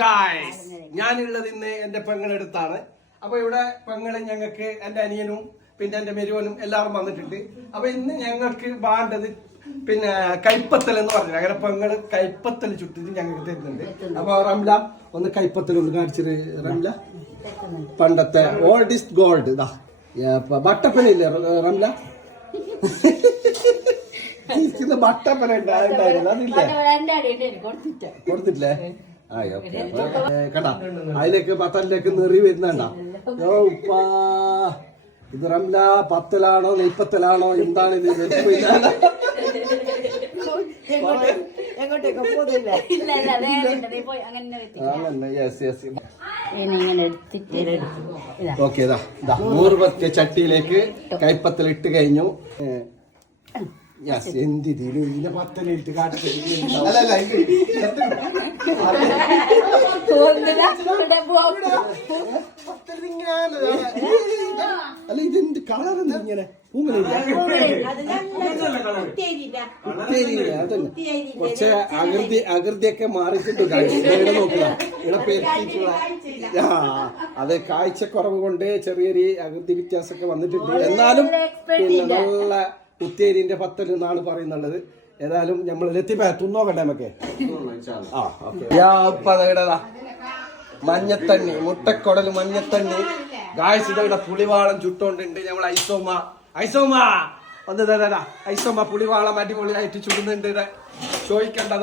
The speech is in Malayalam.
ഗായ്സ് ഞാനുള്ളത് ഇന്ന് എന്റെ പെങ്ങളെടുത്താണ്. അപ്പൊ ഇവിടെ പെങ്ങൾ ഞങ്ങൾക്ക് എന്റെ അനിയനും പിന്നെ എന്റെ മെരുവനും എല്ലാവരും വന്നിട്ടുണ്ട്. അപ്പൊ ഇന്ന് ഞങ്ങൾക്ക് വേണ്ടത് പിന്നെ കൈപ്പത്തൽ എന്ന് പറഞ്ഞു അങ്ങനെ പെങ്ങൾ കൈപ്പത്തൽ ചുട്ടിട്ട് ഞങ്ങൾക്ക് തരുന്നുണ്ട്. അപ്പൊ റംല ഒന്ന് കൈപ്പത്തൽ ഒന്ന് കാണിച്ചത് റംല. പണ്ടത്തെ ഓൾഡിസ്റ്റ് ഗോൾഡ് ഇതാ. ബട്ടപ്പനില്ലേ റംല? ബട്ടപ്പന ഉണ്ടായിരുന്നു? അതില്ലേ? കൊടുത്തിട്ടില്ലേ? ഓക്കേ. കണ്ടാ? അതിലേക്ക് പത്തലിലേക്ക് നെറി വരുന്നണ്ട? ഓ ഉപ്പാ. ഇത് റംല പത്തലാണോ നെയ്പ്പത്തലാണോ എന്താണ് ഇത്? വെച്ചില്ല എങ്ങോട്ടേക്കോ പോകുന്നില്ല യെസ് യെസ് ഇങ്ങനെ എടുത്തിട്ട് ഇതാ. ഓക്കെ ഇതാ ഇതാ. ചട്ടിയിലേക്ക് കൈപ്പത്തൽ ഇട്ട് കഴിഞ്ഞു. യെസ് എന്തിനു ഇതിന്റെ പത്തലിട്ട് കാട്ടി അല്ലല്ല ഇത് അല്ല ഇതെന്ത് കളർ ഇങ്ങനെ കുത്തിയരിയില്ല, അതന്നെ. കുറച്ച് അകൃതി അകൃതിയൊക്കെ മാറിയിട്ടുണ്ട് കാഴ്ച ഇവിടെ നോക്കുക ഇവിടെ പെരുത്തിയിട്ടുള്ള ആ അത് കാഴ്ചക്കുറവ് കൊണ്ട് ചെറിയൊരു അകൃതി വ്യത്യാസമൊക്കെ വന്നിട്ടുണ്ട് എന്നാലും പിന്നെ നല്ല കുത്തേരിന്റെ പത്തൊരു നാൾ പറയുന്നുള്ളത് ഏതായാലും നമ്മൾ എത്തിപ്പോ തുന്നോക്കട്ടെ നമുക്ക് ആ മഞ്ഞത്തണ്ണി മുട്ടക്കൊടൽ മഞ്ഞത്തണ്ണി. ഗായ്സ് ഇതവിടെ പുളിവാളം ചുട്ടോണ്ടുണ്ട്. നമ്മൾ ഐസോമ. ഐസോമ! ഒന്ന് തരാ ഐസോമ പുളിവാളം അടിപൊളിയായിട്ട് ചുടുന്നുണ്ട് ചോദിക്കേണ്ടതാ